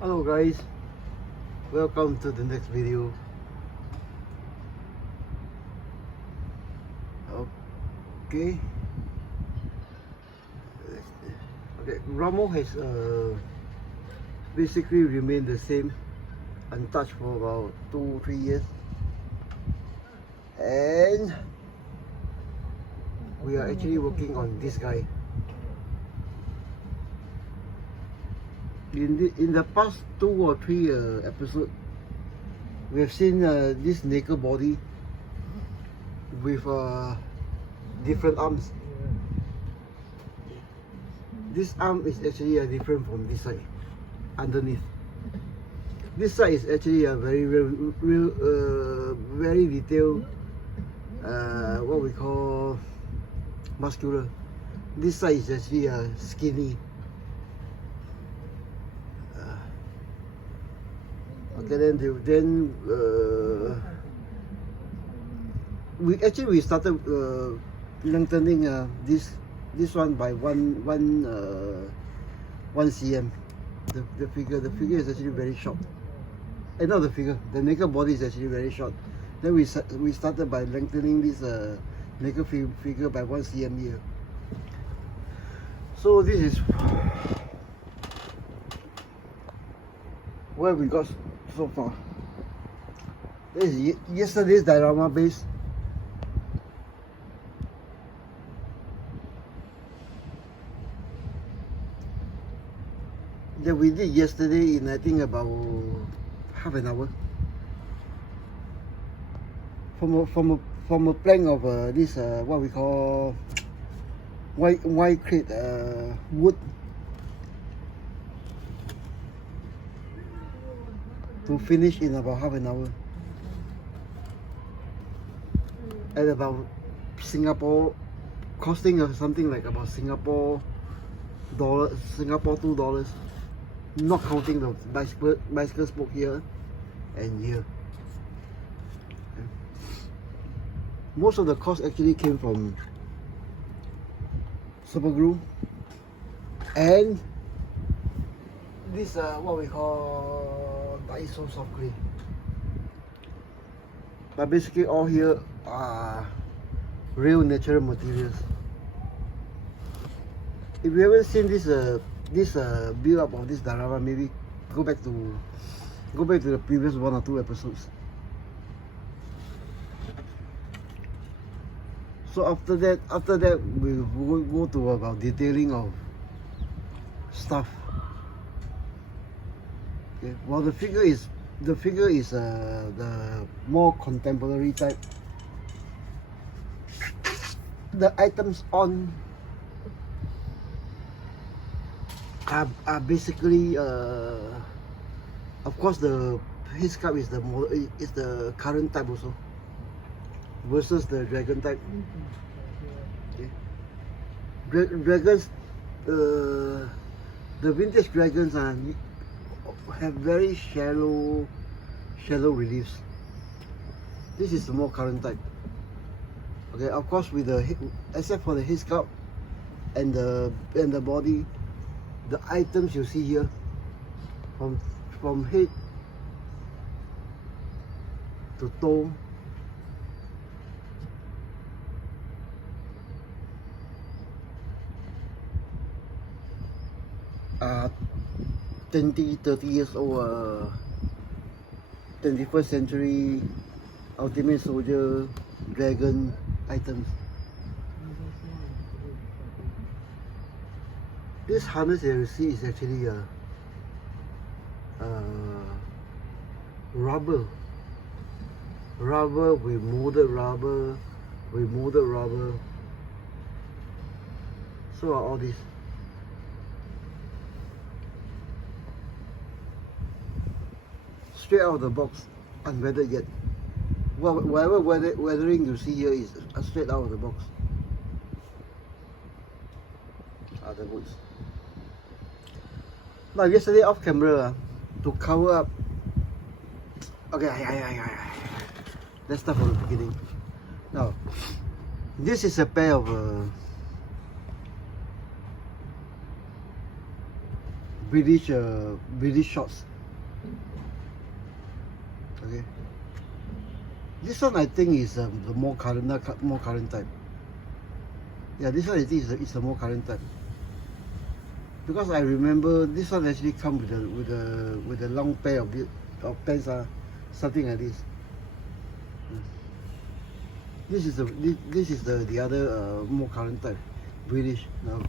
Hello guys, welcome to the next video. Okay, Rommel has basically remained the same, untouched for about 2-3 years, and we are actually working on this guy. In the past 2 or 3 episodes, we have seen this naked body with different arms. This arm is actually different from this side, underneath. This side is actually a very very detailed, what we call muscular. This side is actually skinny. Okay, then we started lengthening this one by one cm. The figure is actually very short. Not the figure, the naked body is actually very short. Then we started by lengthening this naked figure by 1 cm here. So this is where we got so far. This is yesterday's diorama base. That we did yesterday in, I think, about half an hour. From a plank of this what we call white crate wood, to finish in about half an hour at about Singapore, costing something like about Singapore $2, not counting the bicycle spoke here and here. Most of the cost actually came from super glue and this what we call iso soft clay. But basically all here are real natural materials. If you haven't seen this build up of this diorama, maybe go back to the previous 1 or 2 episodes. So after that we will go to about detailing of stuff. Okay. Well, the figure is the more contemporary type. The items on are basically of course the headsculpt is the current type also versus the dragon type. Okay. Dragons, the vintage dragons have very shallow reliefs. This is the more current type. Okay, of course with the except for the headsculpt and the body, the items you see here from head to toe are 20-30 years old, 21st century ultimate soldier dragon items. This harness that you see is actually rubber with molded rubber So are all these. Straight out of the box, unweathered yet. Whatever weathering you see here is straight out of the box. Are the woods. Now yesterday off camera, to cover up. Okay, let's start from the beginning. Now, this is a pair of British shots. Okay. This one I think is the more current type. Yeah, this one I think is the more current type. Because I remember this one actually come with a long pair of pants, something like this. This is the other more current type, British. Now,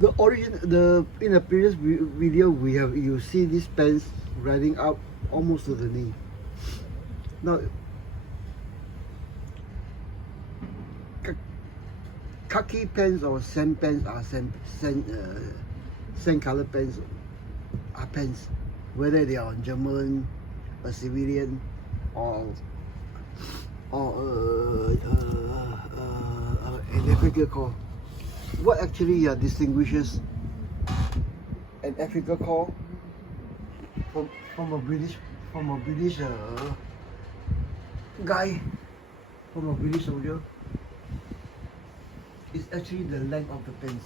in the previous video you see these pants riding up almost to the knee. Now, khaki pants or sand pants are sand color pants are pants, whether they are German, a civilian, or an Afrika Korps. What actually distinguishes an Afrika Korps from a British guy, from a British soldier, is actually the length of the pants,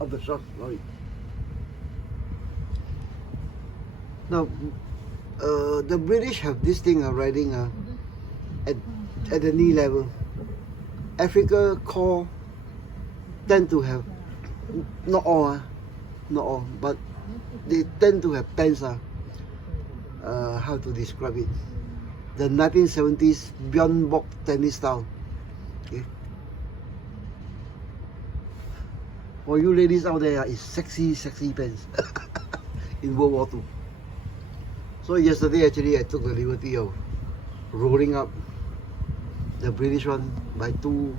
of the shorts. Sorry. Now, the British have this thing riding at the knee level. Afrika Korps tend to have, not all, but they tend to have pants. How to describe it? The 1970s Bjorn Borg tennis style. Okay. For you ladies out there, it's sexy pants in World War II. So yesterday actually I took the liberty of rolling up the British one by two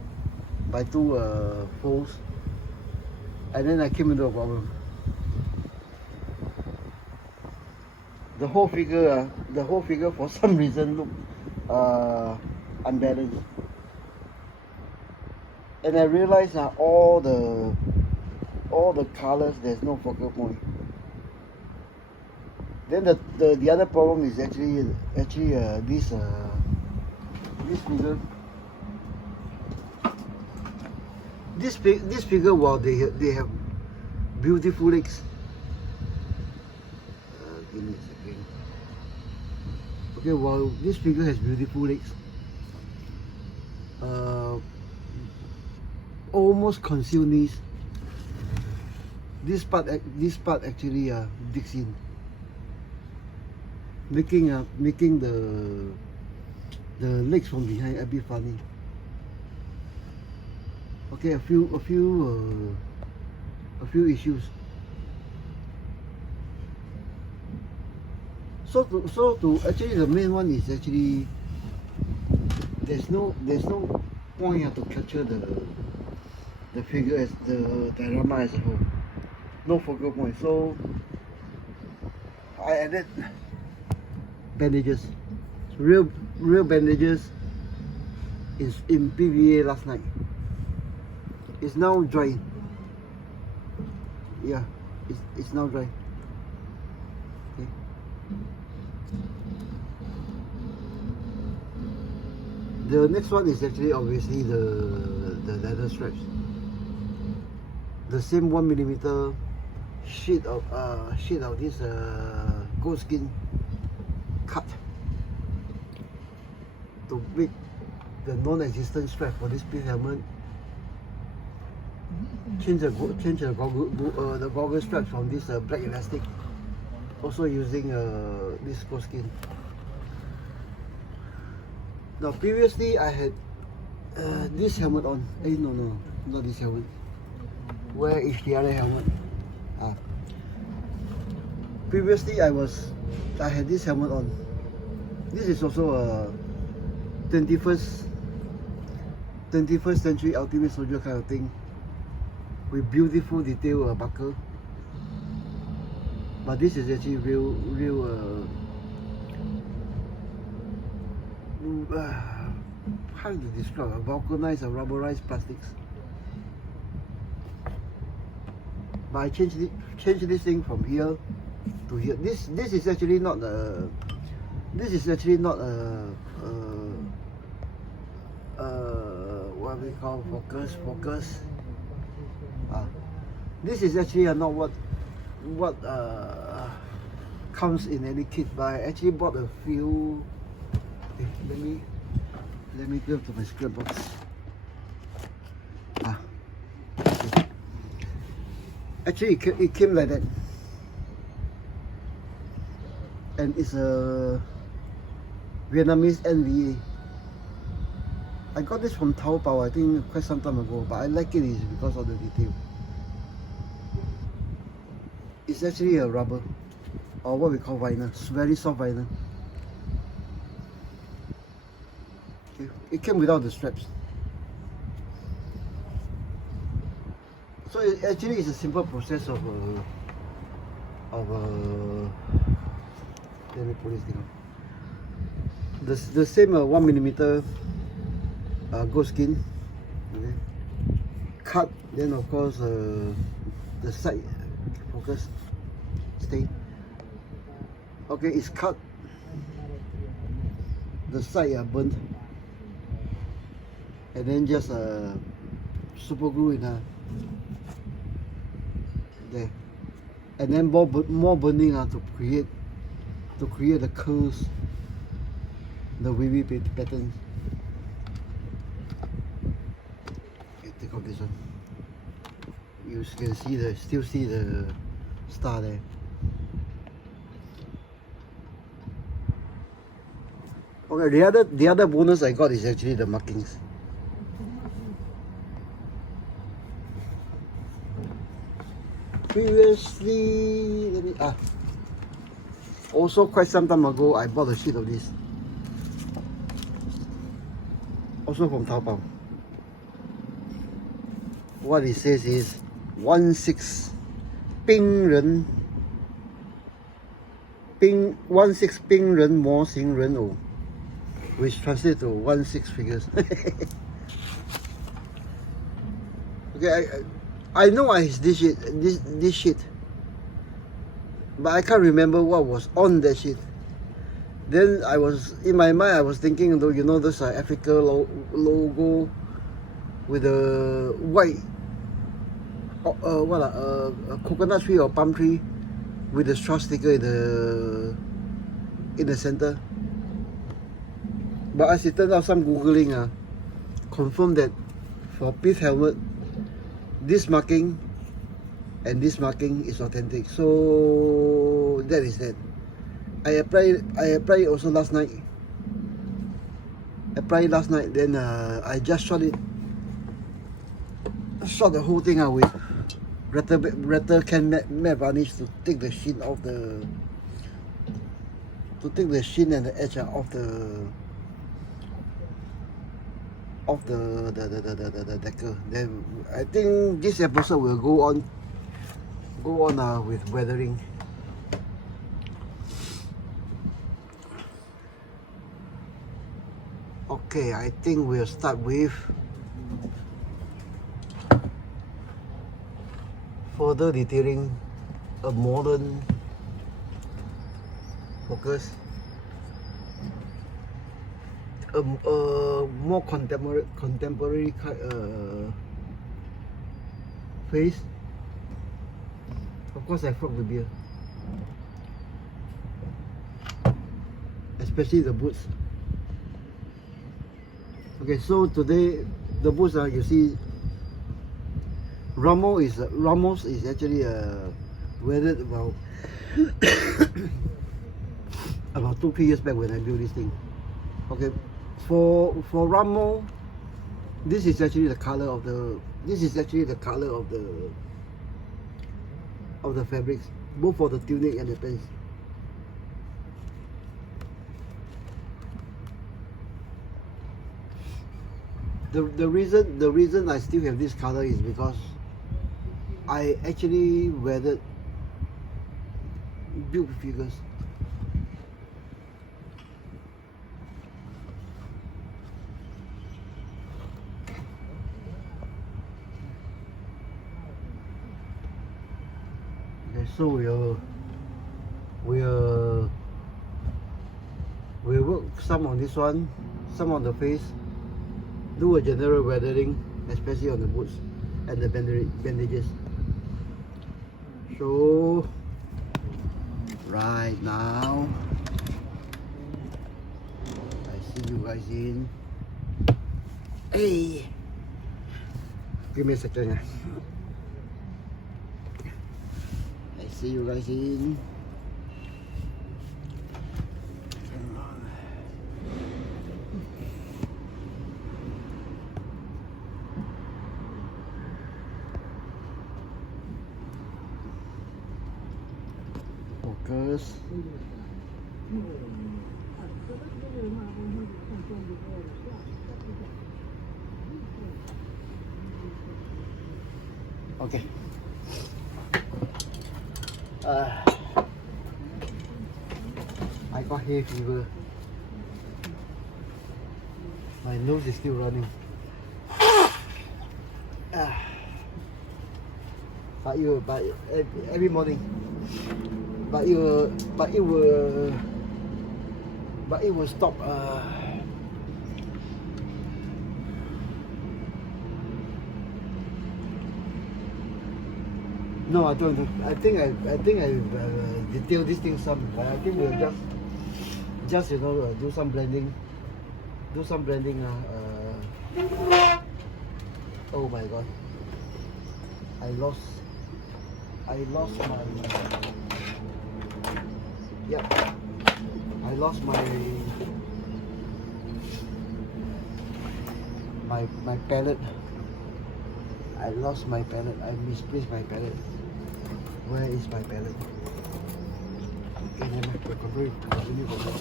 folds, and then I came into a problem. The whole figure for some reason looked unbalanced, and I realized all the colors, there's no focal point. Then the other problem is actually this figure. This figure, while they have beautiful legs. Give me a second. Okay, while this figure has beautiful legs, almost conceal knees. This part actually digs in, making the legs from behind a bit funny. Okay, a few issues. So to actually, the main one is actually there's no point to capture the figure as the diorama as a whole. No focal point. So I added bandages, real bandages in PVA last night. It's now dry. Yeah, it's now dry. Okay. The next one is actually obviously the leather straps. The same 1mm sheet of this goat skin cut to make the non-existent strap for this piece helmet. Change the goggle straps from this black elastic, also using this goat skin. Now previously I had this helmet on. No, not this helmet. Where is the other helmet? Previously I had this helmet on. This is also a 21st century ultimate soldier kind of thing, with beautiful detail buckle. But this is actually real how to describe, vulcanized or rubberized plastics. But I changed this thing from here to here. This is actually not a what we call focus. This is actually not what comes in any kit, but I actually bought a few. Okay, let me go to my scrapbox. Okay. Actually, it came like that, and it's a Vietnamese NVA. I got this from Taobao, I think quite some time ago, but I like it is because of the detail. It's actually a rubber, or what we call vinyl. It's very soft vinyl. Okay. It came without the straps. So it actually is a simple process of let me put this thing on. The same 1mm goat skin, okay. Cut, then of course the side focus stay. Okay, it's cut. The side are burnt, and then just super glue in there, and then more burning to create the curves, the wavy pattern. Okay, take off this one. You can see still see the star there. Okay, the other bonus I got is actually the markings. Previously, also quite some time ago, I bought a sheet of this. Also from Taobao. What it says is 16 冰人 模型人偶, which translates to 16 figures. Okay, I know it's this sheet, but I can't remember what was on that sheet. Then in my mind I was thinking, though, you know, this Africa logo with a white a coconut tree or palm tree with the straw sticker in the center. But as it turned out, some googling confirmed that for Pith helmet, this marking and this marking is authentic. So that is that. I applied it also last night. Then I just shot the whole thing out with rattle can matte varnish to take the sheen off and the edge off the decker. Then I think this episode will go on with weathering. Okay, I think we'll start with further detailing a modern focus, a more contemporary face. Of course, I frogged the beer, especially the boots. Okay, so today the boots you see, Rommel is actually weathered about about 2-3 years back when I built this thing. Okay, for Rommel, this is actually the color of the fabrics, both for the tunic and the pants. The reason I still have this color is because I actually weathered built figures. Okay, so we'll work some on this one, some on the face. Do a general weathering, especially on the boots and the bandages. So right now I see you guys in. Hey, give me a second. I see you guys in. Focus. Okay. I got hay fever. My nose is still running. But every morning. But it will stop. No, I don't. I think I detailed this thing some. But I think we'll just you know do some blending. Oh my God! I lost my. Yep. I lost my palette. I lost my palette. I misplaced my palette. Where is my palette? Okay, then I can continue from there.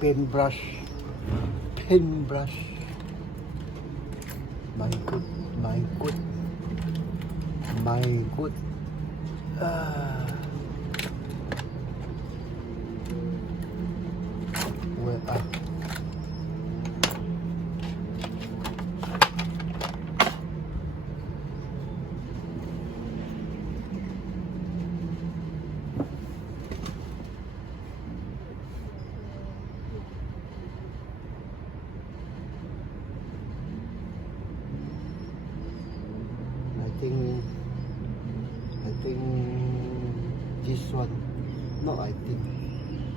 Paintbrush. My good. Where I think this one. No, I think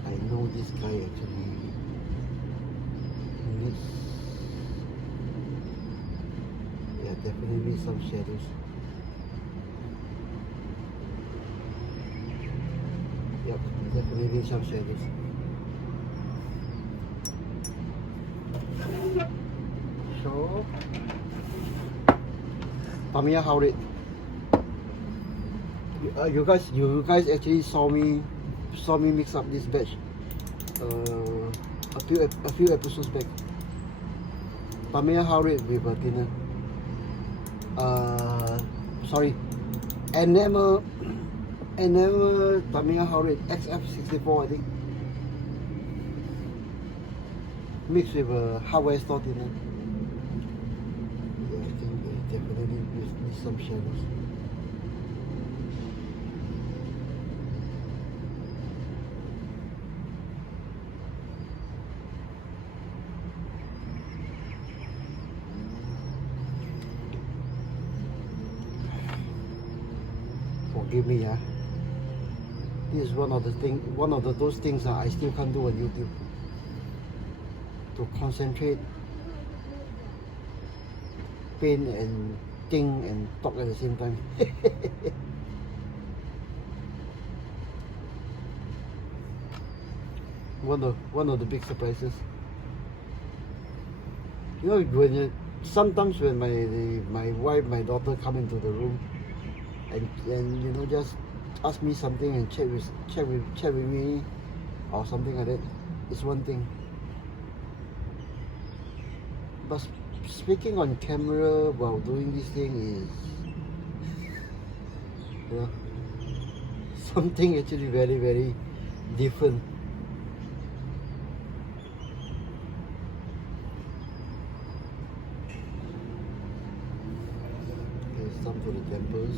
I know this guy actually needs. Yeah, definitely some shadows. Yep, definitely some shadows. So, Pamia, how it? You guys actually saw me mix up this batch a few episodes back. Pamia Howard with a thinner. Sorry, enamel Pamia Howard XF64, I think, mixed with a hardware store thinner. Yeah, I think definitely need some shadows. Forgive me, yeah. This is one of those things that I still can't do on YouTube. To concentrate, paint and think and talk at the same time. One of the big surprises. You know, sometimes when my wife, my daughter come into the room and you know just ask me something and chat with me or something like that, it's one thing. But speaking on camera while doing this thing is, you know, something actually very, very different. Okay, some to the temples,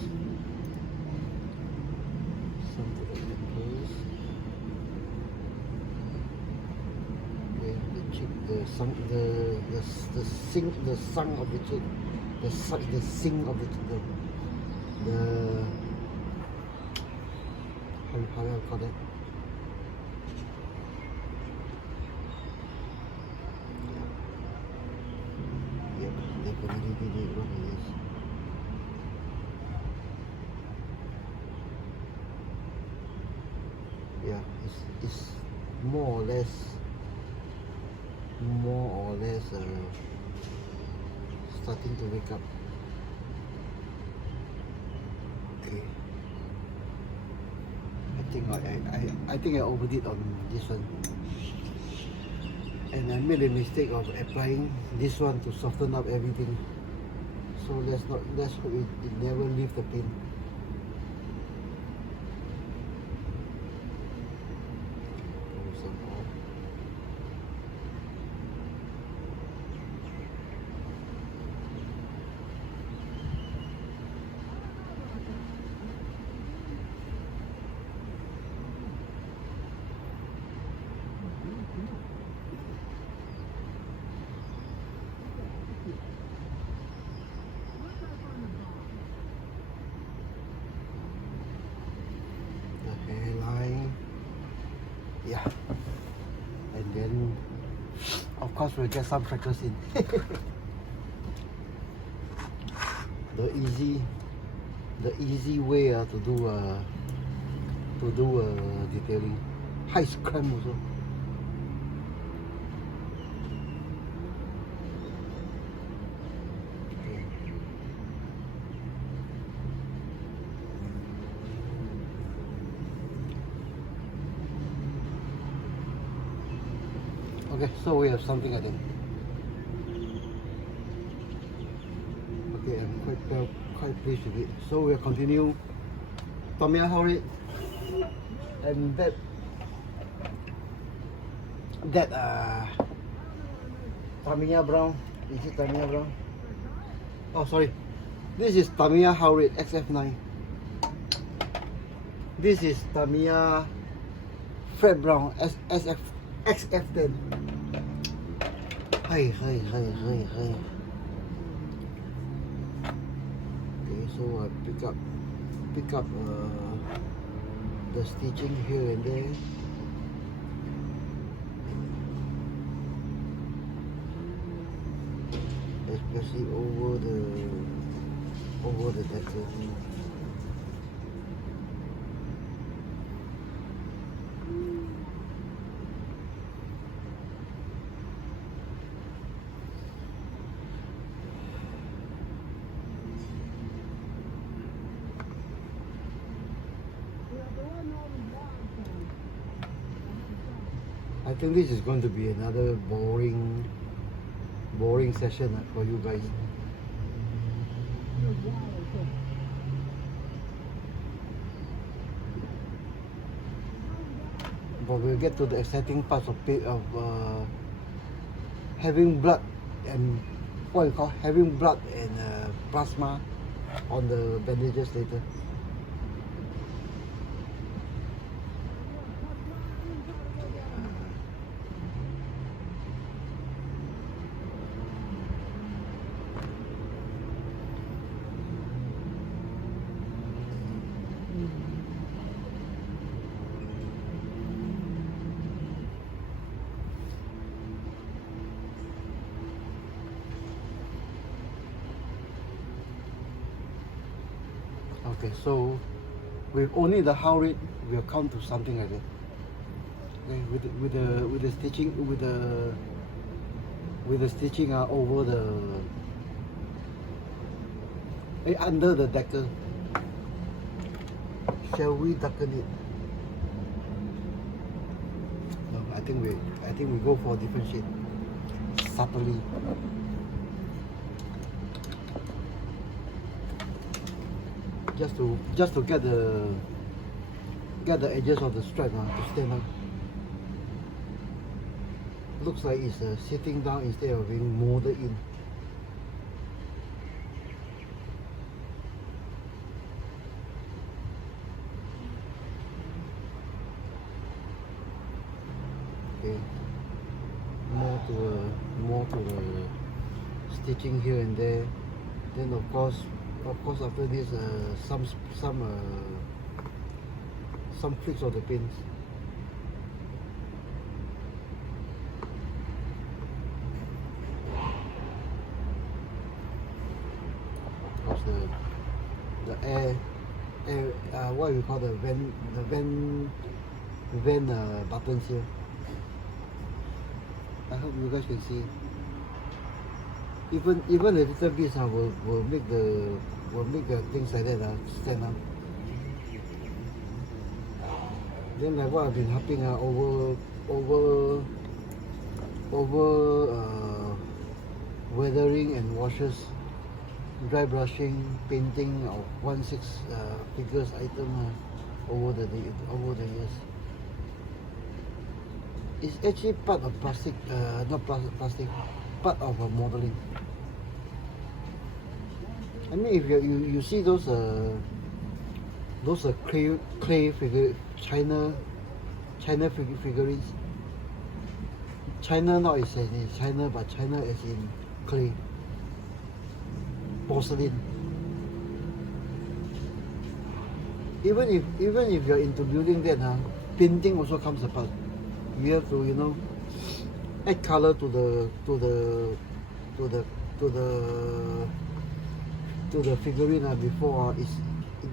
some to the necklace. Okay, the cheek, the sung of the cheek, the sing of the cheek, the how do I call that? Yep, definitely did it what it is. Yeah, it's more or less starting to wake up. Okay, I think I overdid on this one, and I made a mistake of applying this one to soften up everything. So let's hope it never leave the pin. Yeah, and then of course we'll get some freckles in. the easy way to do detailing. High cramp also. Okay, so we have something like that. Okay, I'm quite pleased with it. So we'll continue Tamiya Howrit, and that Tamiya brown. Is it Tamiya brown? Oh, sorry. This is Tamiya Howrit XF9. This is Tamiya Fred Brown XF10. Hi. Okay, so I pick up the stitching here and there. Especially over the decal. I think this is going to be another boring session for you guys. But we'll get to the exciting parts of having blood and having blood and plasma on the bandages later. Okay, so with only the Howrit, we'll come to something like that. Okay, with the stitching over the under the decal. Shall we darken it? No, I think we go for a different shade. Subtly. Just to get the edges of the stripe to stand up. Looks like it's sitting down instead of being molded in. Okay, more to the stitching here and there. Then of course after this some flicks of the pins. Of course the air what we call the vent buttons here. I hope you guys can see. Even a little bit will make the things like that stand up. Then like what I've been hopping over weathering and washes, dry brushing, painting of 1/6 figures item over the years. It's actually part of plastic, not plastic, part of modeling. I mean, if you see those clay figure, China figurines. China not as in China, but China as in clay, porcelain. Even if you're into building that, painting also comes apart. You have to add color to the figurine before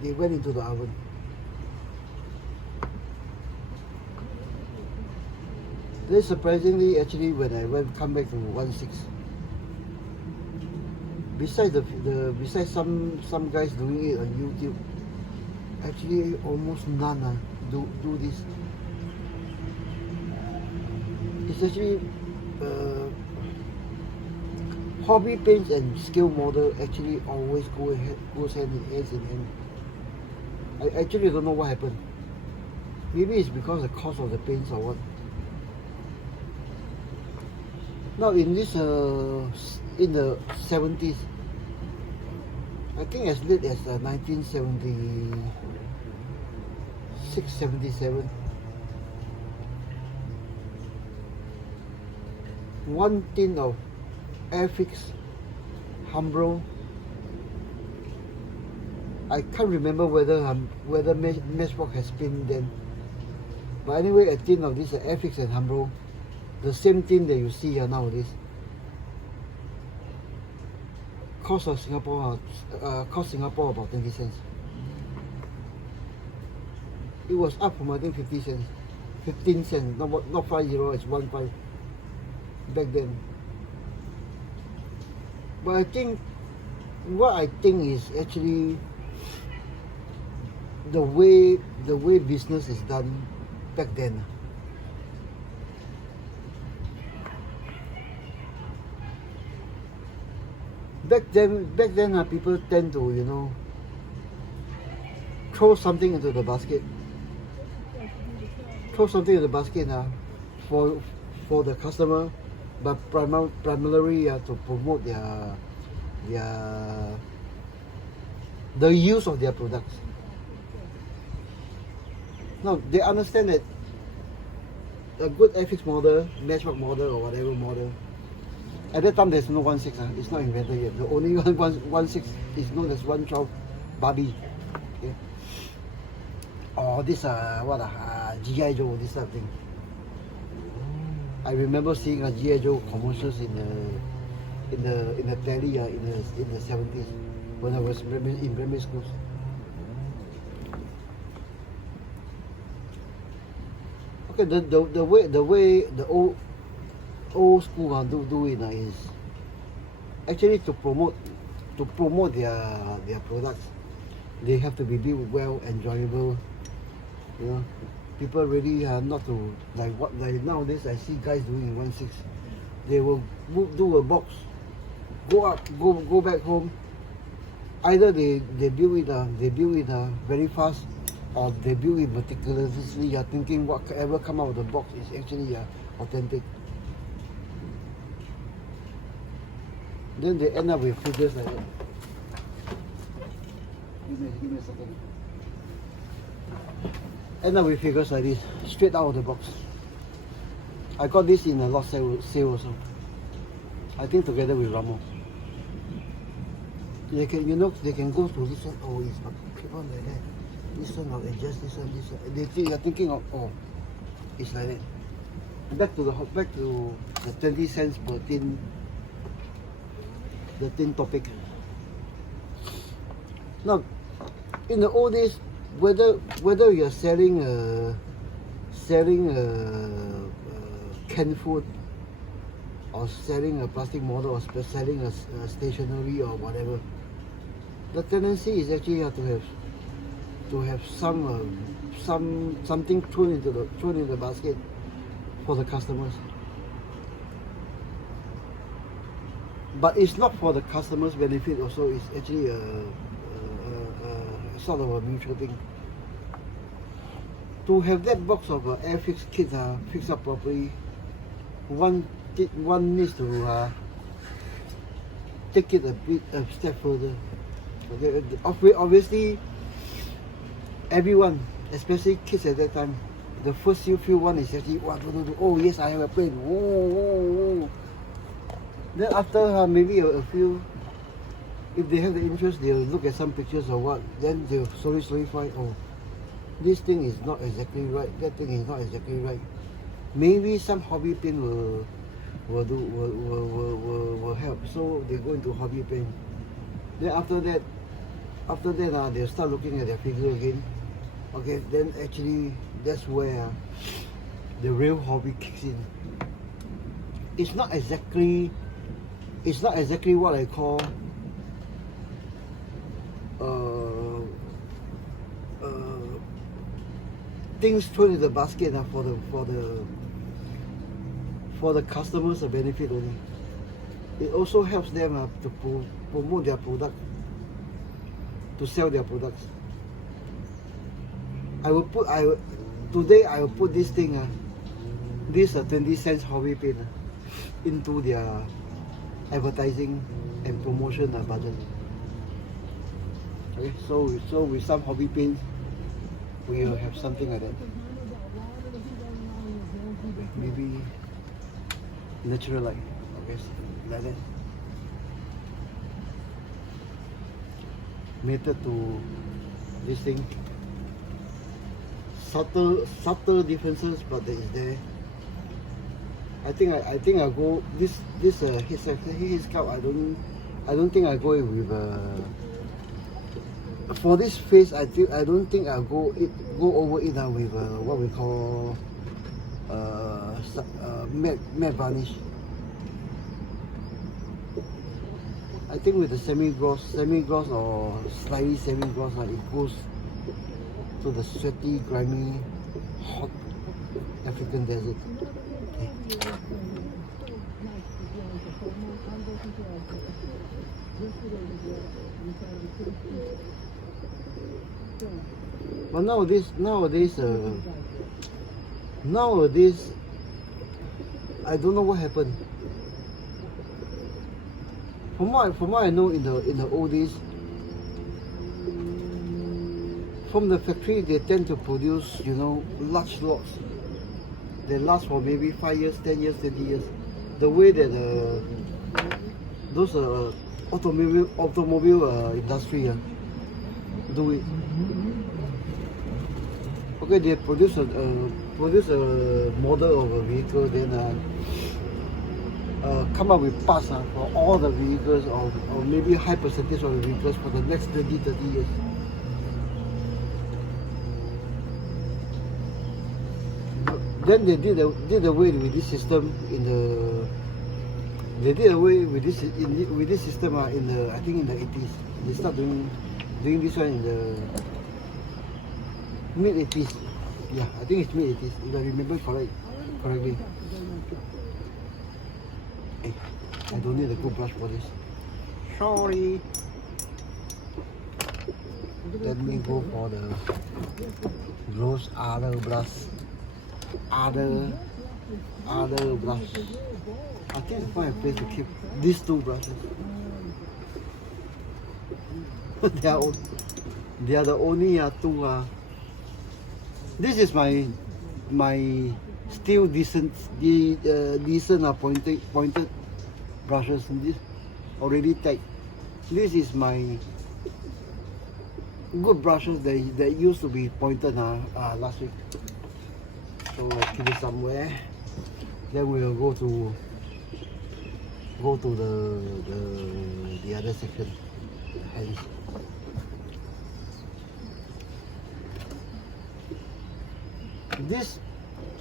they went into the oven. Then surprisingly, actually, when I come back to 1/6, besides some guys doing it on YouTube, actually almost none do this. It's actually hobby paints and scale model actually always goes hand in hand. I actually don't know what happened. Maybe it's because the cost of the paints or what. Now in this in the 70s, I think as late as 1976, 77, one tin of Airfix Umbro. I can't remember whether Matchbox has been then, but anyway, a tin of this Airfix and Umbro, the same tin that you see here nowadays, cost Singapore about 20 cents. It was up from I think 50 cents, 15 cents, not 50, it's 15 back then. But what I think is actually the way business is done back then. Back then, people tend to throw something into the basket. For the customer, but primarily to promote the use of their products. Now they understand that a good Airfix model, Matchbox model, or whatever model. At that time, there's no 1/6. It's not invented yet. The only 1/6 is known as 1/12 Barbie. Okay? Or this G.I. Joe, this type of thing. I remember seeing a G.I. Joe commercials in the telly in the 70s when I was in primary schools. Okay, the way the old school do it is actually to promote their products. They have to be built well, enjoyable. People really not to like nowadays. I see guys doing in 1/6. They will do a box, go back home. Either they build it very fast, or they build it meticulously. You're thinking whatever come out of the box is actually authentic. Then they end up with figures like that. Give me a second. End up with figures like this, straight out of the box. I got this in a lot sale also. I think together with Rommel. They can, they can go to this one. Oh, it's not keep on like that. This one, I'll adjust this one, this one. They're thinking of, oh, it's like that. Back to the 20 cents per tin. The tin topic. Now, in the old days, whether you're selling canned food, or selling a plastic model, or selling a stationery or whatever, the tendency is actually to have something thrown into the basket for the customers. But it's not for the customer's benefit also, it's actually a sort of a mutual thing. To have that box of air fix kits fixed up properly, one needs to take it a step further. Okay, obviously, everyone, especially kids at that time, the first you feel one is actually, oh yes, I have a plane. Oh. Then after maybe a few, if they have the interest, they'll look at some pictures or what. Then they'll slowly find, oh, this thing is not exactly right. That thing is not exactly right. Maybe some hobby paint will help. So they go into hobby paint. Then after that, they'll start looking at their figure again. Okay, then actually that's where the real hobby kicks in. It's not exactly what I call things thrown in the basket for the customers' benefit only. It also helps them to promote their product, to sell their products. Today I will put this thing, this 20 cents hobby paint into their advertising and promotion budget. Okay, so with some hobby paints, we will have something like that. Maybe natural light, okay, like that. Method to this thing. Subtle differences, but there is there. I think I go this headsculpt. I don't think I go with for this face. I don't think I go over it with what we call matte varnish. I think with the semi-gloss or slightly semi-gloss, it goes to the sweaty, grimy, hot African desert. Okay. But nowadays, I don't know what happened. From what I know, in the old days, from the factory, they tend to produce, large lots. They last for maybe 5 years, 10 years, 20 years. The way that those automobile industry do it. Okay, they produce a model of a vehicle, then come up with parts for all the vehicles, or maybe a high percentage of the vehicles for the next 20, 30 years. Then they did away with this system with this system I think in the 80s. They start doing this one in the mid-80s. Yeah, I think it's mid-80s, if I remember correctly. Hey, I don't need a good brush for this. Sorry. Let me go for the those other brush. Other brush. I think I find a place to keep these two brushes. They are the only two. This is my still decent, pointed brushes. This already tagged. This is my good brushes that used to be pointed last week. So I keep it somewhere. Then we'll go to the other section, hands. This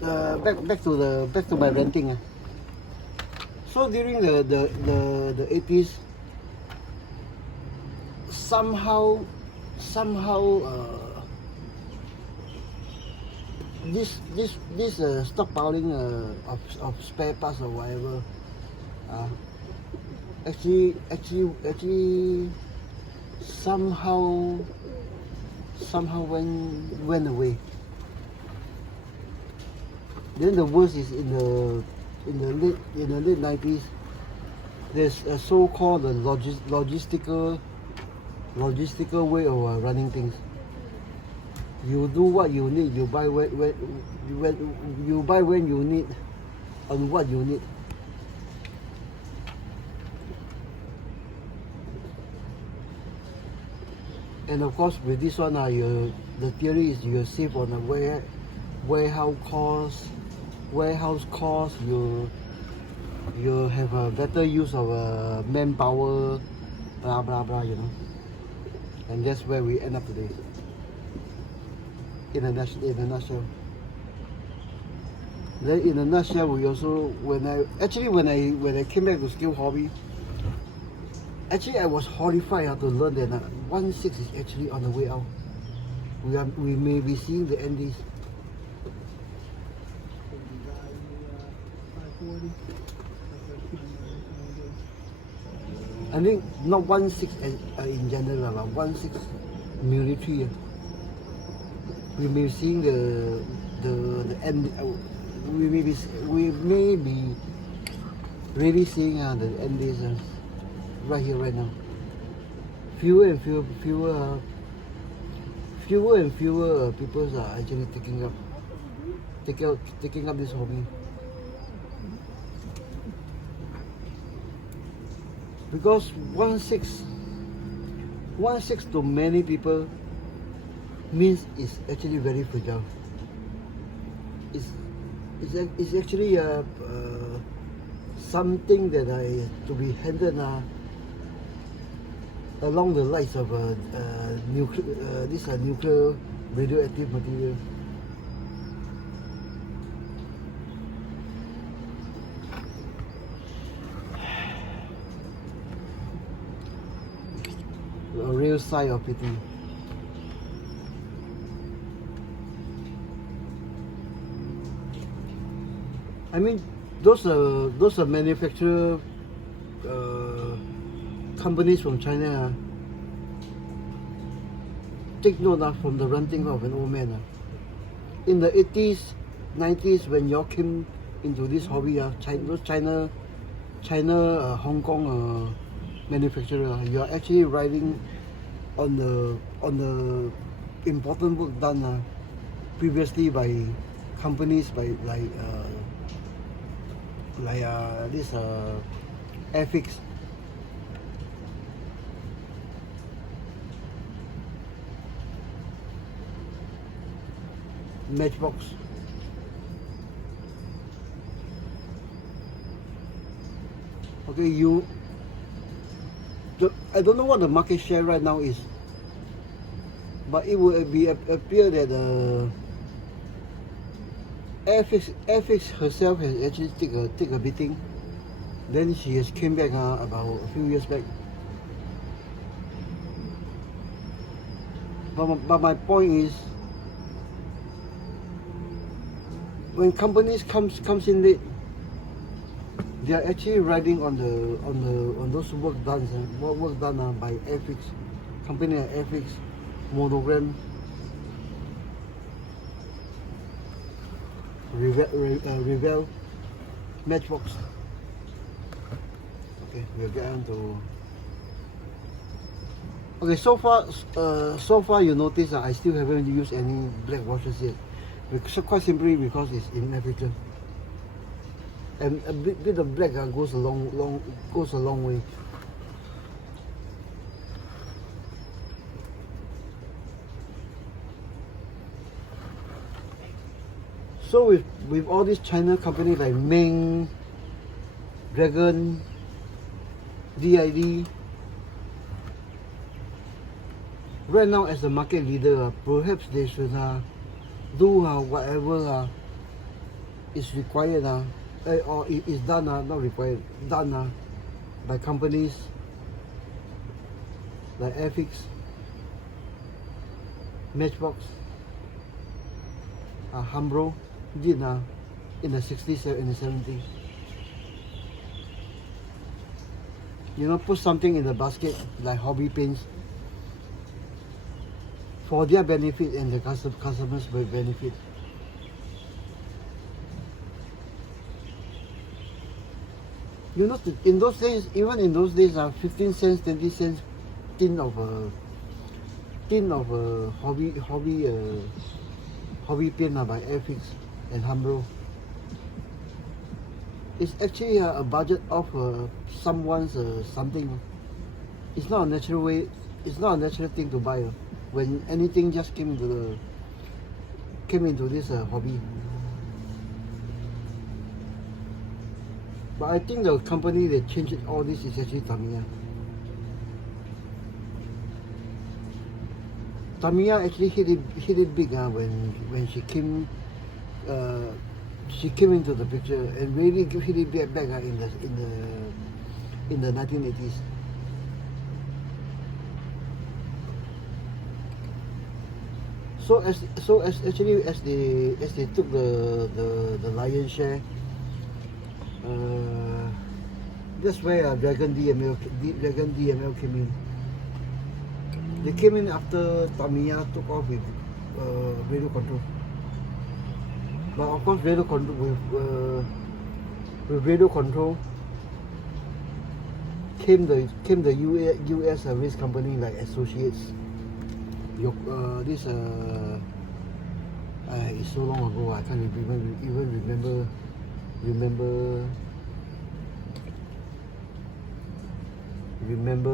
back to my renting. So during the 80s, somehow this stockpiling of spare parts or whatever actually somehow went away. Then the worst is in the late 90s. There's a so-called logistical way of running things. You do what you need. You buy when you need, on what you need. And of course, with this one, the theory is you save on the warehouse cost. You have a better use of manpower, blah blah blah. You know, and that's where we end up today. In a nutshell. Then in a nutshell, we also when I came back to skill hobby, actually I was horrified to learn that 1.6 is actually on the way out. We may be seeing the NDs. I think not 1.6 in general, but 1.6 military. We may be seeing the end. We may be really seeing the end days right here, right now. Fewer and fewer people are actually taking up this hobby. Because 1.6 to many people means it's actually very fragile. It's actually something that to be handled along the lines of nuclear radioactive material. A real sigh of pity. I mean, those are manufacturer companies from China. Take note from the ranting of an old man. In the 80s, 90s, when y'all came into this hobby, China, Hong Kong manufacturer, you are actually riding on the important work done previously by companies like this Airfix. Matchbox. Okay, I don't know what the market share right now is, but it will appear that Airfix herself has actually take a beating. Then she has came back about a few years back. But my point is, when companies comes in late, they are actually riding on those work done by Airfix, company like Airfix, Monogram, Revel, Matchbox. Okay, we'll get on to. Okay, so far you notice I still haven't used any black washes yet. quite simply because it's in Africa. And a bit of black goes a long way. So with all these China companies like Ming, Dragon, DID, right now as the market leader, perhaps they should do whatever is required or is done, not required, done by companies like Airfix, Matchbox, Hambro did in the 60s and the 70s. You know, put something in the basket like hobby paints for their benefit and the customers' benefit. You know, in those days, even in those days, 15 cents, 20 cents tin of hobby paint by Airfix and Hambro. It's actually a budget of someone's something. It's not a natural way. It's not a natural thing to buy when anything just came into this hobby. But I think the company that changed all this is actually Tamiya. Tamiya actually hit it big when she came into the picture and really hit it back in the 1980s. So as they took the lion's share, that's where Dragon DML came in. They came in after Tamiya took off with radio control. But of course, radio control with radio control came the US race company like Associates. It's so long ago I can't even remember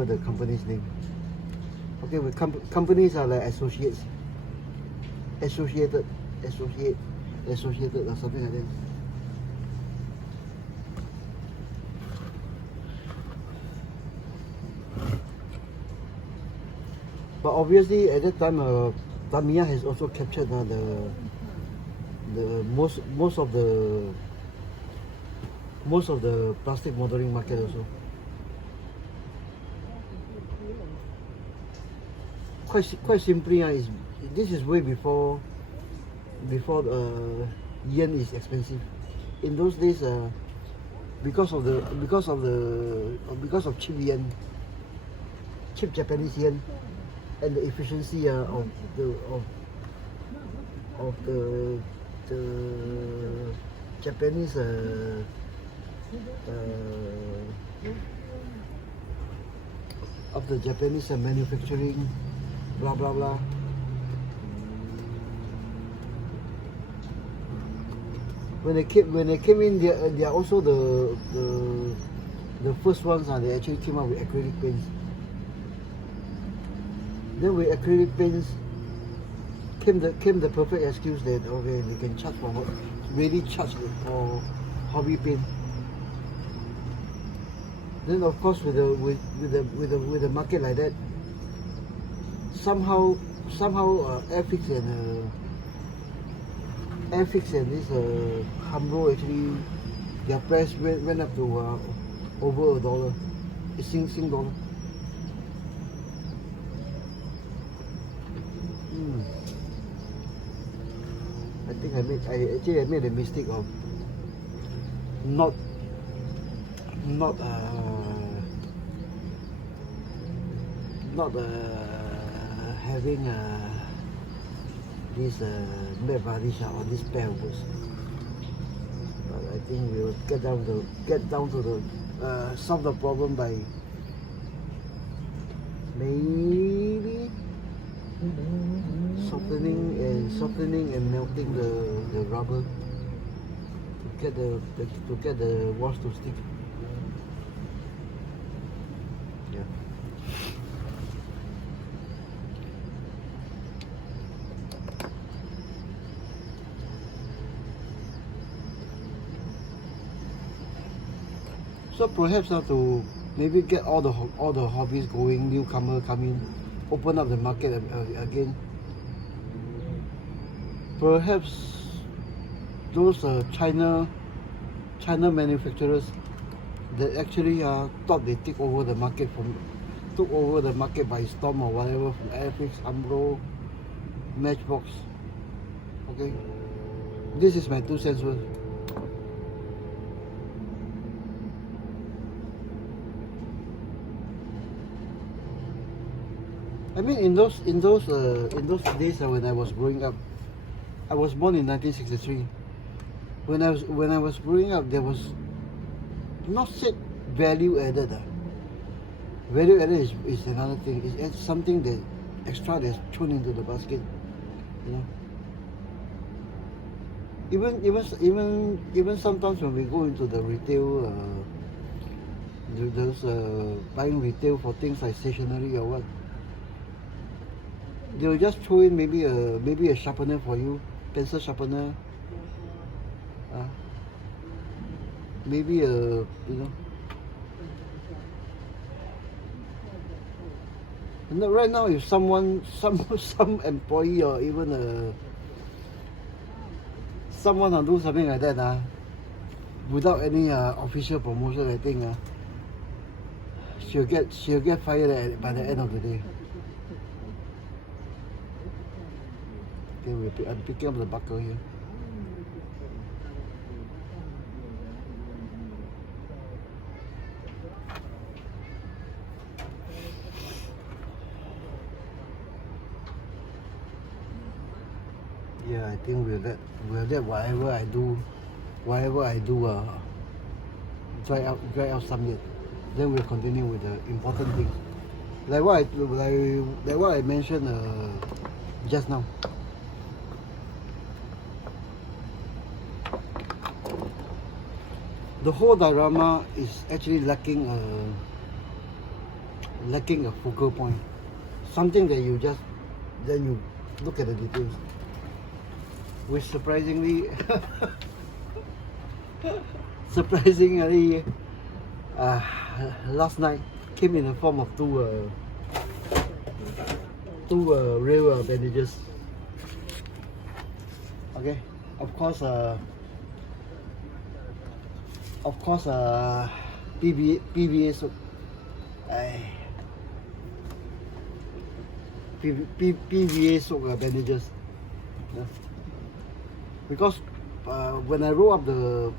the company's name. Okay, with companies are like Associated or something like that. But obviously at that time, Tamiya has also captured the most of the plastic modeling market also. Quite simply, this is way before yen is expensive. In those days, because of cheap yen, cheap Japanese yen, and the efficiency of the Japanese manufacturing, blah blah blah. When they came in, they are also the first ones. They actually came up with acrylic paints. Then with acrylic paints came the perfect excuse that okay, they can charge for hobby paint. Then of course with the market like that, somehow Airfix and this Hambro actually their price went up to over $1. It's Sing dollar. I think I made a mistake of not having this map varnish on this pair of boots. But I think we will get down to the solve the problem by maybe softening and melting the rubber to get the wash to stick. Yeah. So perhaps now to maybe get all the hobbies going, newcomer come in, open up the market again. Perhaps those China manufacturers that actually thought they took over the market by storm or whatever, from Airfix, Umbro, Matchbox. Okay, this is my 2 cents worth. I mean, in those days when I was growing up, I was born in 1963. When I was growing up, there was not said value added. Value added is another thing. It's something that extra that's thrown into the basket. You know. Even sometimes when we go into the retail, buying retail for things like stationery or what, they will just throw in maybe a sharpener for you, pencil sharpener. Maybe And right now, if some employee or even someone will do something like that, without any official promotion, I think she'll get fired by the end of the day. Okay, I'm picking up the buckle here. Yeah, I think we'll let whatever I do, dry out some yet. Then we'll continue with the important things, like what I mentioned just now. The whole diorama is actually lacking a focal point, something that you look at the details. Which surprisingly, last night came in the form of two rail bandages. Okay, of course, PVA soap. PVA soap bandages. Yeah. Because when I roll up the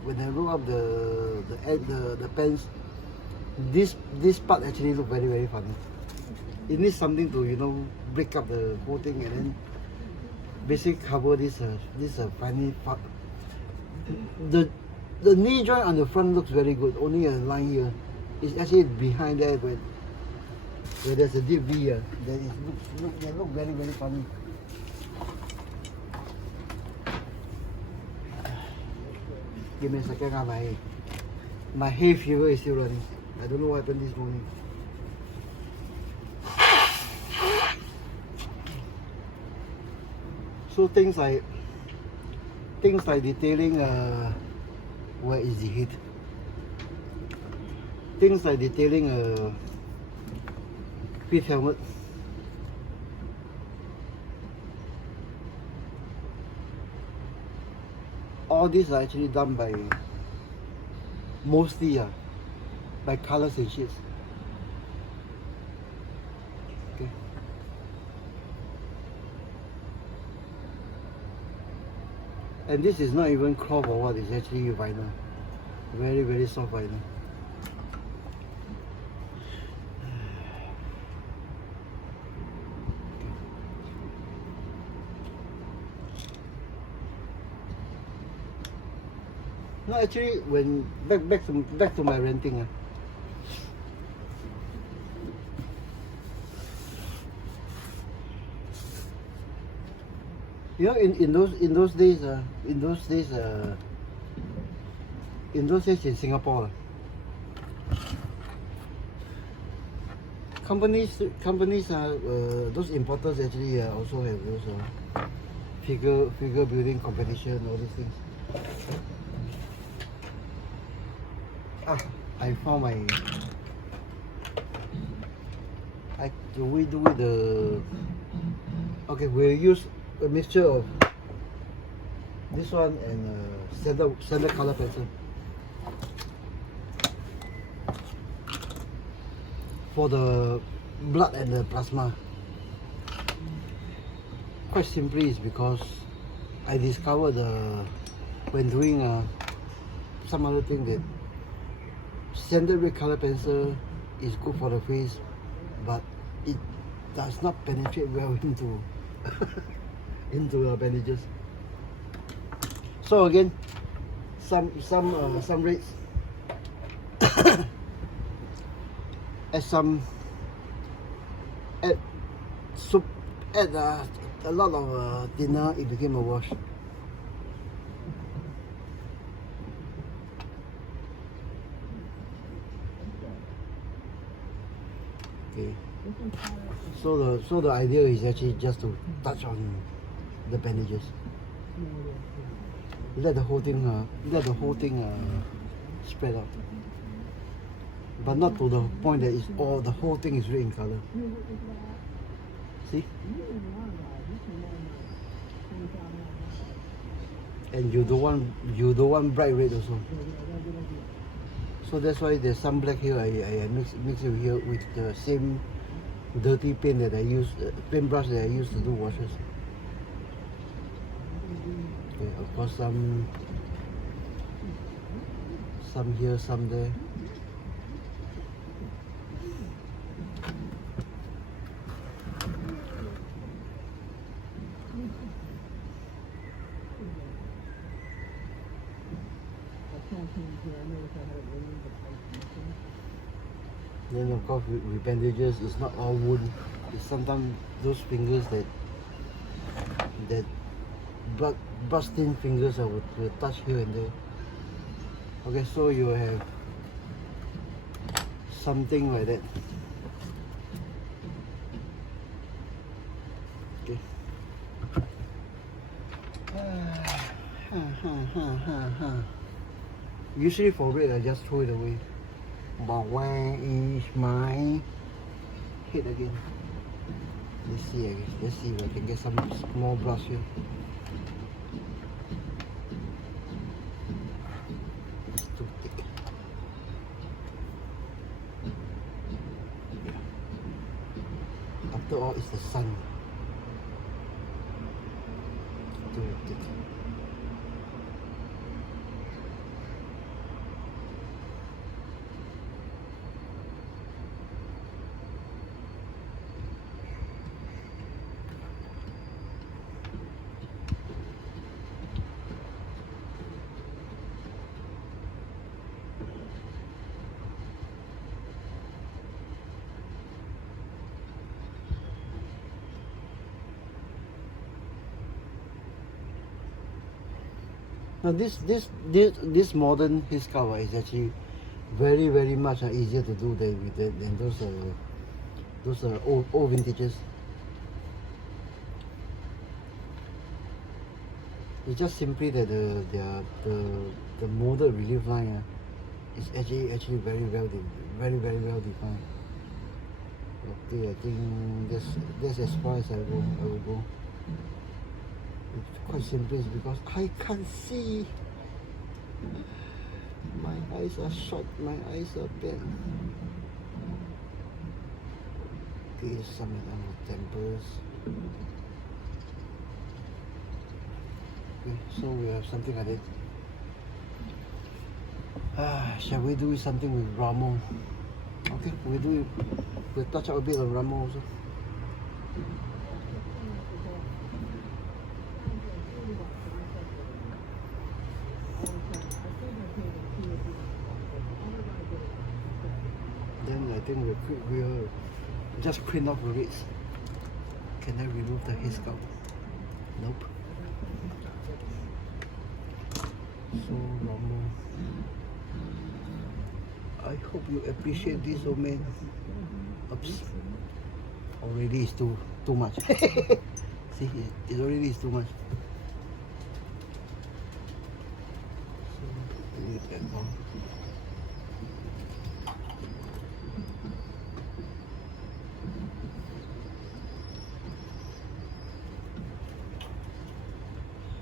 pants, this part actually look very, very funny. It needs something to break up the whole thing and then basically cover this funny part. The knee joint on the front looks very good. Only a line here. It's actually behind there where there's a deep V here. They look very, very funny. Give me a second, my hay fever is still running. I don't know what happened this morning. So things like detailing, where is the heat? Things like detailing pith helmet. All these are actually done by mostly by colors and shades. Okay. And this is not even cloth or what, it's actually vinyl. Very, very soft vinyl. No, actually, when back to my renting, You know, in those days, in Singapore, companies, those importers actually also have those figure building competition, all these things. I found my. We do the. Okay, we'll use a mixture of this one and standard color pencil for the blood and the plasma. Quite simply is because I discovered when doing some other thing that standard red color pencil is good for the face, but it does not penetrate well into into the bandages. So again, some reds, add soup, add a lot of thinner, it became a wash. Okay. So the idea is actually just to touch on the bandages. Let the whole thing spread out, but not to the point that it's the whole thing is red in color. See? And you don't want bright red also. So that's why there's some black here. I mix it here with the same dirty paint that I use, paintbrush that I use to do washes. Okay, of course some here, some there. Then of course with bandages, it's not all wound. It's sometimes those fingers that blood stained fingers will touch here and there. Okay, so you have something like that. Okay. Usually for red, I just throw it away. But where is my head again? Let's see if I can get some small brush here. It's too thick. After all, it's the sun. Too thick. Now this modern headsculpt is actually very much easier to do than those old vintages. It's just simply that the molded relief line is actually very well defined. Okay, I think that's as far as I will go. It's quite simply because I can't see. My eyes are short, my eyes are bad. Okay, some of them are temples. Okay, so we have something like that. Shall we do something with Rommel? Okay, we'll touch up a bit of Rommel also. Then I think we'll just clean off the reds. Can I remove the headsculpt? Nope. I hope you appreciate this, old man. Oops. Already is too much. See, it already is too much. So, leave that on.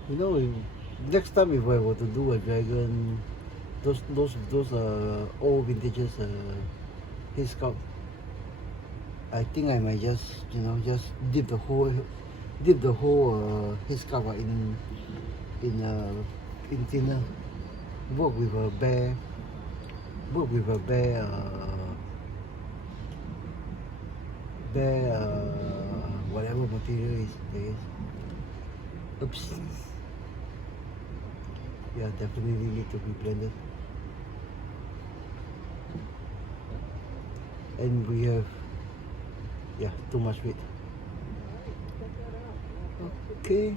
You know, next time if I were to do a dragon, those old vintages headsculpt, I think I might just just dip the whole headsculpt in thinner, work with a bare whatever material is there. Oops. Yeah, definitely need to be blended. And we have, yeah, too much weight. Okay.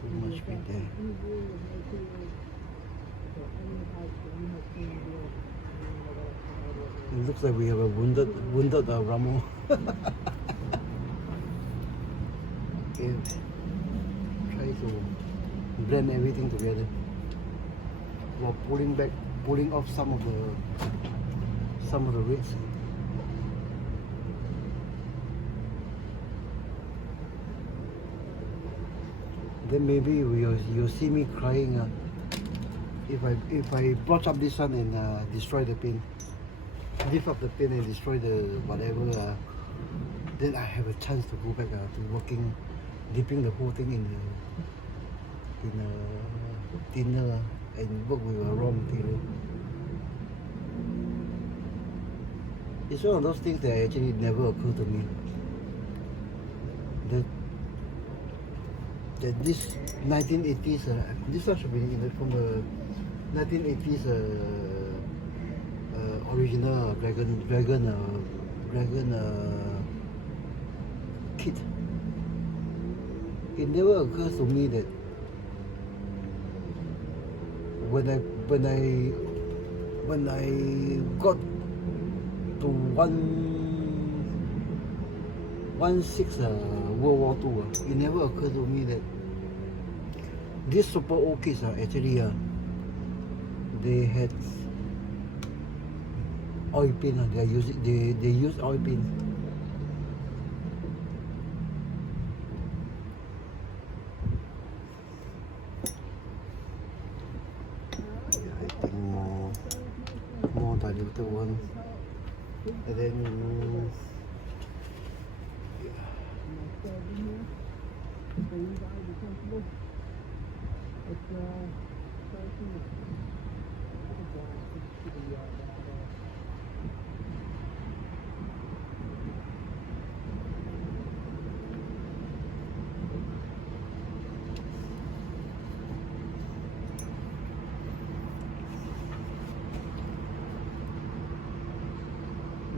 Too much weight there. It looks like we have a wounded Rommel. Okay. Try to blend everything together while pulling off some of the reds. Then maybe you'll see me crying if I blotch up this one and destroy the paint, lift up the paint and destroy the whatever. Then I have a chance to go back to working, dipping the whole thing in thinner and work with a raw material. It's one of those things that actually never occurred to me. That this 1980s, this one should be from the 1980s original dragon kit. It never occurs to me that when I got to 16 World War II, it never occurred to me that these super old kits actually they had oil paint. They use oil paint. Yeah, I think more diluted one, and then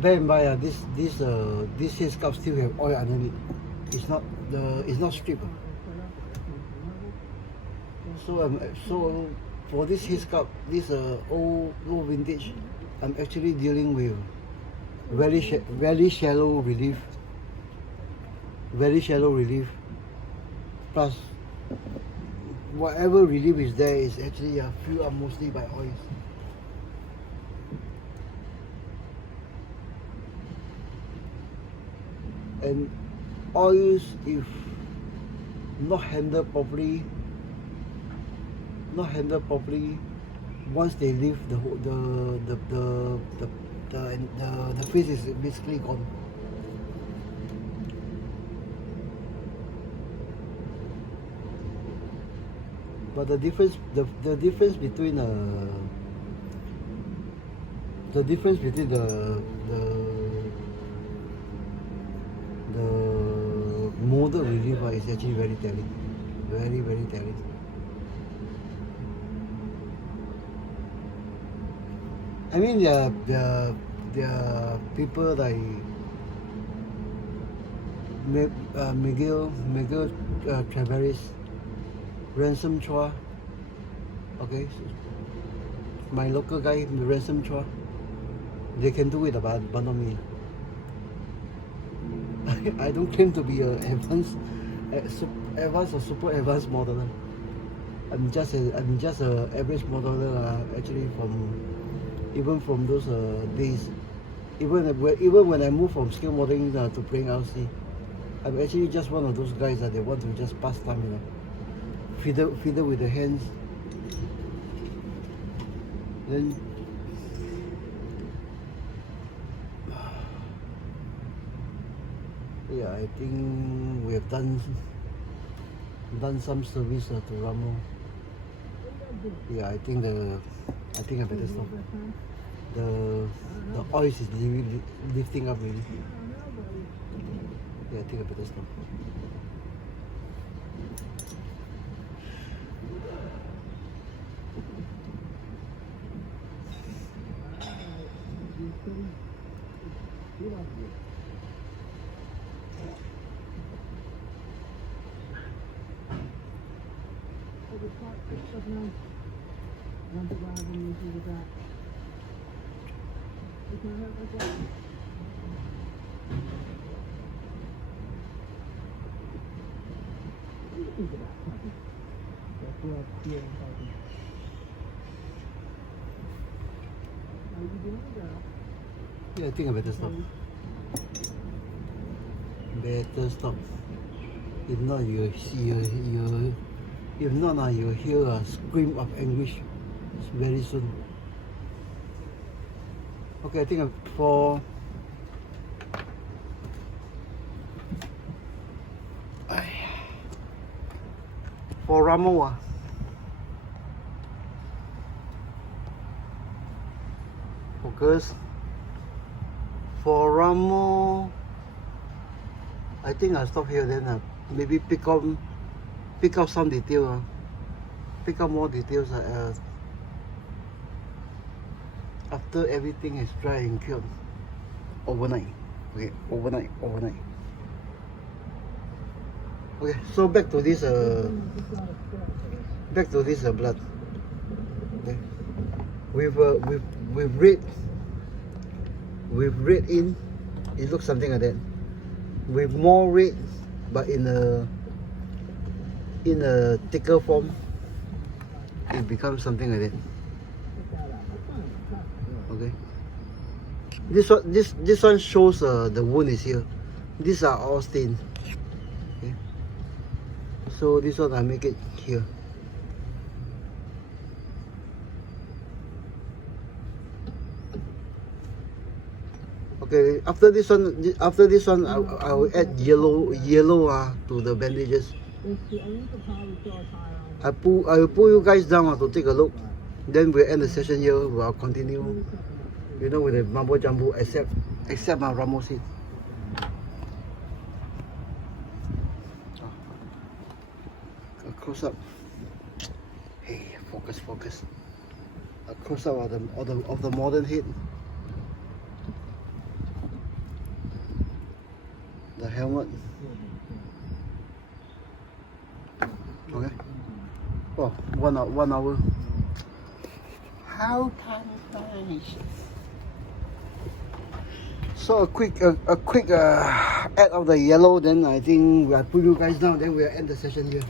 bear in mind, this headsculpt still have oil underneath. It's not stripped. So for this headsculpt, this old vintage, I'm actually dealing with very shallow relief. Plus, whatever relief is there is actually filled up mostly by oils. And oils, if not handled properly, once they leave the face is basically gone. But the difference between the molded relief is actually very telling, very telling. I mean, there are people like Miguel Tavares, Ransom Chua, okay, my local guy, Ransom Chua, they can do it, but not me. I don't claim to be a advanced or super advanced modeler. I'm just a average modeler. Actually, even from those days, even when I moved from scale modeling to playing RC, I'm actually just one of those guys that they want to just pass time, you know, fiddle with the hands. Then yeah, I think we have done some service to Rommel. Yeah, I think I better stop. The oil is lifting up really. Yeah, I think I better stop. Yeah, I think I better stop. Better stop. If not, you'll hear a scream of anguish very soon. Okay, I think for Rommel, focus. For Rommel, I think I'll stop here then. Maybe pick up some detail. Pick up more details after everything is dry and cured. Overnight. Okay, overnight. Okay, so back to this blood. Okay, with red in, it looks something like that. With more red, but in a thicker form, it becomes something like that. Okay. This one shows the wound is here. These are all stained. Okay. So this one I make it here. Okay. After this one, I will add yellow to the bandages. I will pull you guys down to take a look. Then we'll end the session here. We'll continue, you know, with the mumbo jumbo, except my Rommel seat. A close up. Hey, focus. A close up of the modern head. The helmet. Okay. Oh, 1 hour. How time flies. So a quick add of the yellow. Then I think we'll put you guys down. Then we'll end the session here.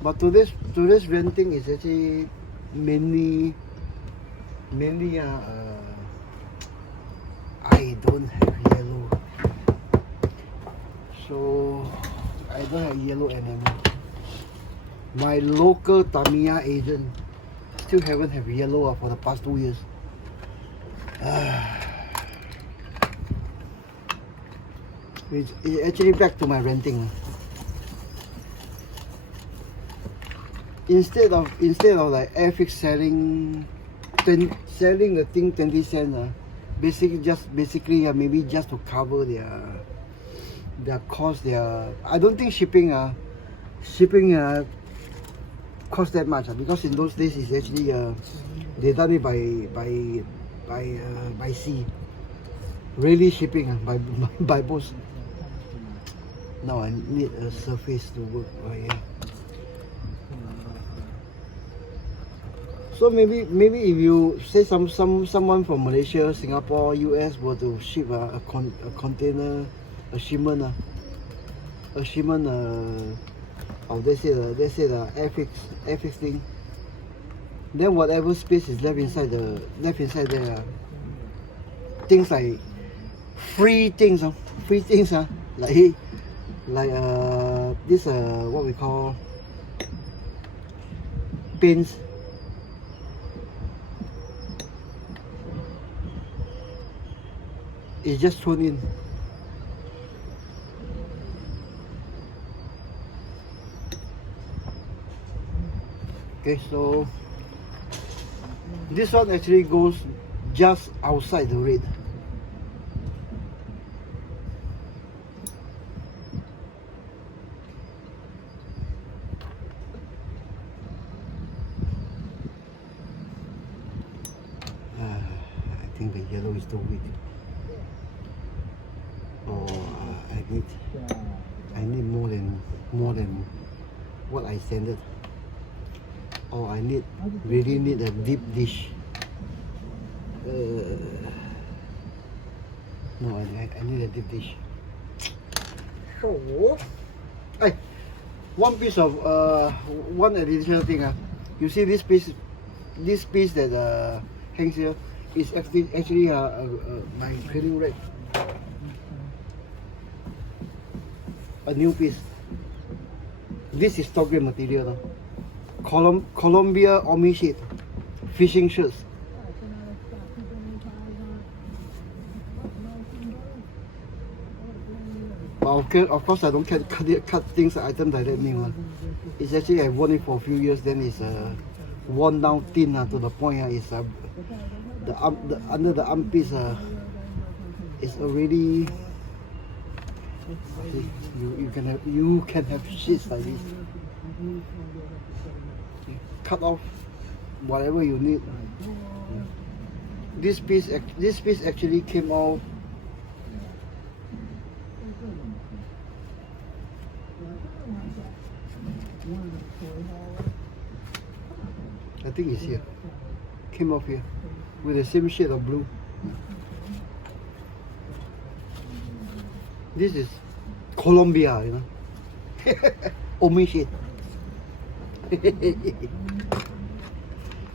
But today's renting is actually mainly I don't have yellow, so I don't have yellow anymore. My local Tamiya agent still haven't have yellow for the past 2 years. It's actually back to my renting. Instead of like Airfix selling the thing 20 cents, basically maybe just to cover their cost. I don't think shipping cost that much, because in those days it's actually they done it by sea, really shipping by boat. Now I need a surface to work. Oh yeah. So maybe if you say someone from Malaysia, Singapore, US were to ship a container, a shipment they say the airfix thing, then whatever space is left inside there, things like free things like this what we call pins. It's just thrown in. Okay, so this one actually goes just outside the red. I think the yellow is too weak. I need more than what I sent. Or I really need a deep dish. No, I need a deep dish. So, one piece of one additional thing. You see this piece that hangs here is actually my drilling rack. A new piece. This is top grade material. Columbia Army sheet, fishing shirts. But of course I don't cut things items like that new. It's actually I worn it for a few years, then it's worn down thin to the point it's the under the armpits is already. You can have sheets like this. Cut off whatever you need. This piece actually came off. I think it's here. Came off here with the same shade of blue. This is Columbia, you know. Omi shit.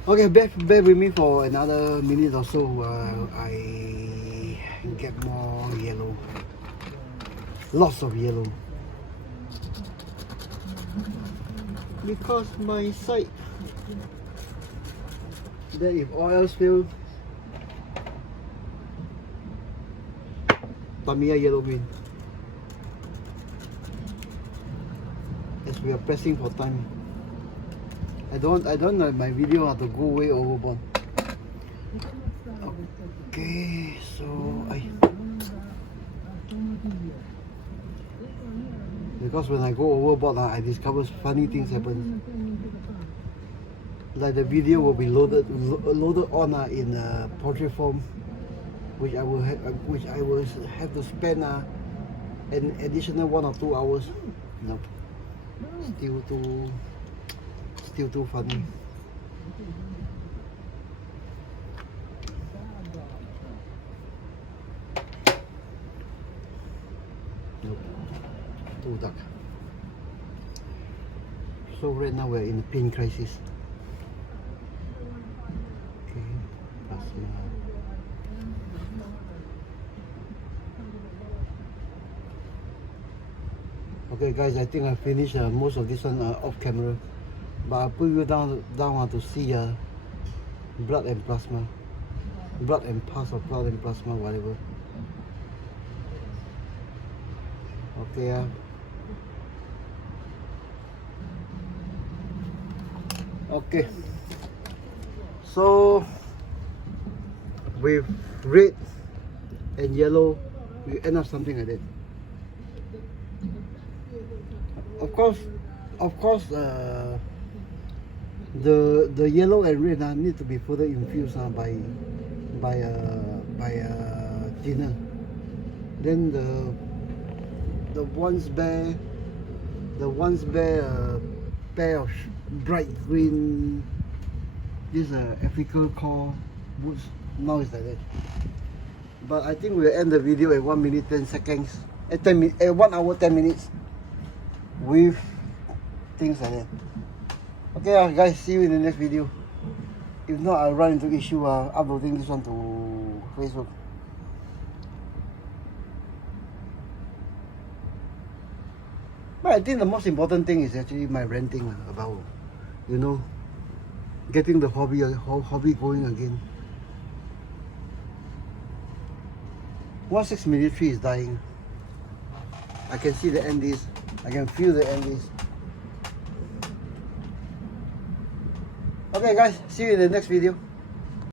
Okay, bear with me for another minute or so. I get more yellow. Lots of yellow. Because my sight that if oil spill, Tamiya yellow green. As we are pressing for time. I don't like my video have to go way overboard. Okay, so because when I go overboard, I discover funny things happen. Like the video will be loaded on in portrait form, which I will have to spend an additional 1 or 2 hours. Nope, still too funny. Nope, too dark. So right now we're in a pin crisis. Okay, plasma. Okay guys, I think I finished most of this one off camera. But I'll put you down to see blood and plasma. Blood and pus or blood and plasma, whatever. Okay. Okay. So with red and yellow, we end up something like that. Of course, the yellow and red need to be further infused by thinner. Then the once bare pair of bright green This Afrika Korps boots. Now it's like that. But I think we'll end the video at 1 minute 10 seconds. At 1 hour 10 minutes. With things like that. Okay guys, see you in the next video. If not, I'll run into issue uploading this one to Facebook. But I think the most important thing is actually my renting about, you know, getting the hobby going again. 16 military is dying. I can see the end is. I can feel the end is. Okay guys, see you in the next video.